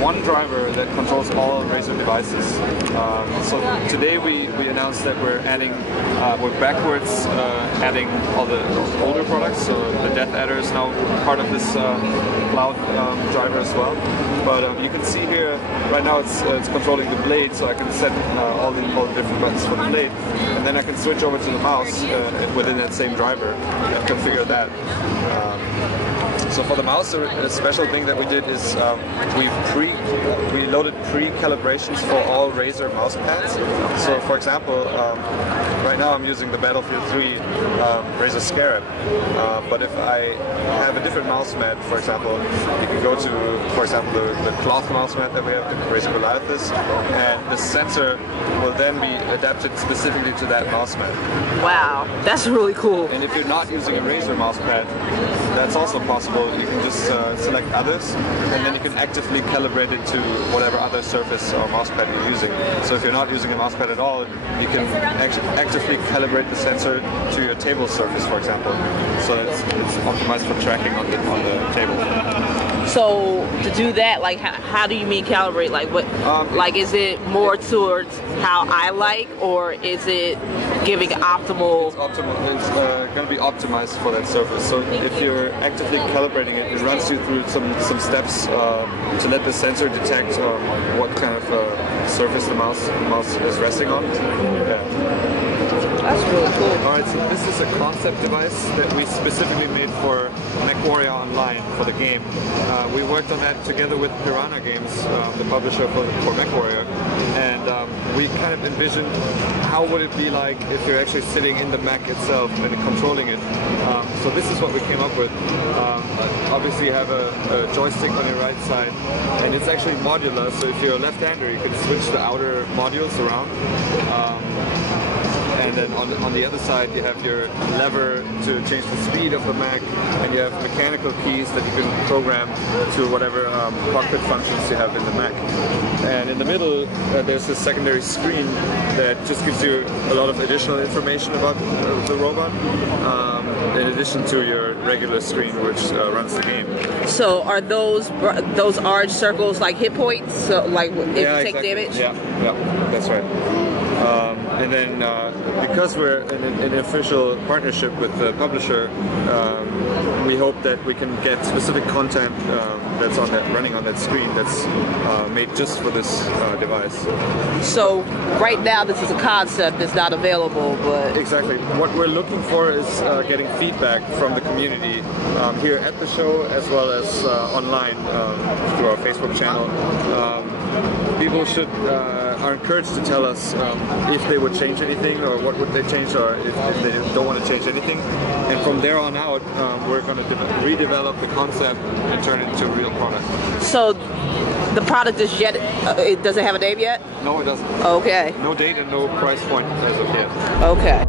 one driver that controls all Razer devices. So today we announced that we're adding, we're backwards adding all the older products. So the Death Adder is now part of this cloud driver as well. But you can see here right now it's controlling the blade, so I can set all the different buttons for the blade, and then I can switch over to the mouse within that same driver and configure that. So for the mouse, a special thing that we did is we loaded pre-calibrations for all Razer mouse pads. So for example, right now I'm using the Battlefield 3 Razer Scarab, but if I have a different mouse mat, for example, you can go to, for example, the cloth mouse mat that we have, the Razer Goliathus, and the sensor will then be adapted specifically to that mouse mat. Wow, that's really cool. And if you're not using a Razer mouse pad, that's also possible. You can just select others, and then you can actively calibrate it to whatever other surface or mouse pad you're using. So if you're not using a mouse pad at all, you can actively calibrate the sensor to your table surface, for example. So it's optimized for tracking on the table. So to do that, like, how do you mean calibrate? Like what? Like, is it more towards how I like, or is it giving optimal? It's optimal. It's going to be optimized for that surface. So if you're actively calibrating it, it runs you through some steps to let the sensor detect what kind of surface the mouse is resting on. Yeah. That's really cool. Alright, so this is a concept device that we specifically made for MechWarrior Online, for the game. We worked on that together with Piranha Games, the publisher for MechWarrior, and we kind of envisioned how would it be like if you're actually sitting in the mech itself and controlling it. So this is what we came up with. Obviously you have a joystick on your right side, and it's actually modular, so if you're a left-hander you can switch the outer modules around. And then on the other side you have your lever to change the speed of the mech, and you have mechanical keys that you can program to whatever cockpit functions you have in the mech. And in the middle there's a secondary screen that just gives you a lot of additional information about the robot, in addition to your regular screen which runs the game. So are those orange circles like hit points? So like if you take damage? Yeah, that's right. And then because we're in an official partnership with the publisher, we hope that we can get specific content that's running on that screen that's made just for this device. So right now this is a concept that's not available, but... Exactly. What we're looking for is getting feedback from the community here at the show, as well as online through our Facebook channel. People are encouraged to tell us if they would change anything, or what would they change, or if they don't want to change anything. And from there on out, we're going to redevelop the concept and turn it into a real product. So the product is yet, it doesn't have a name yet? No, it doesn't. Okay. No date and no price point as of yet. Okay.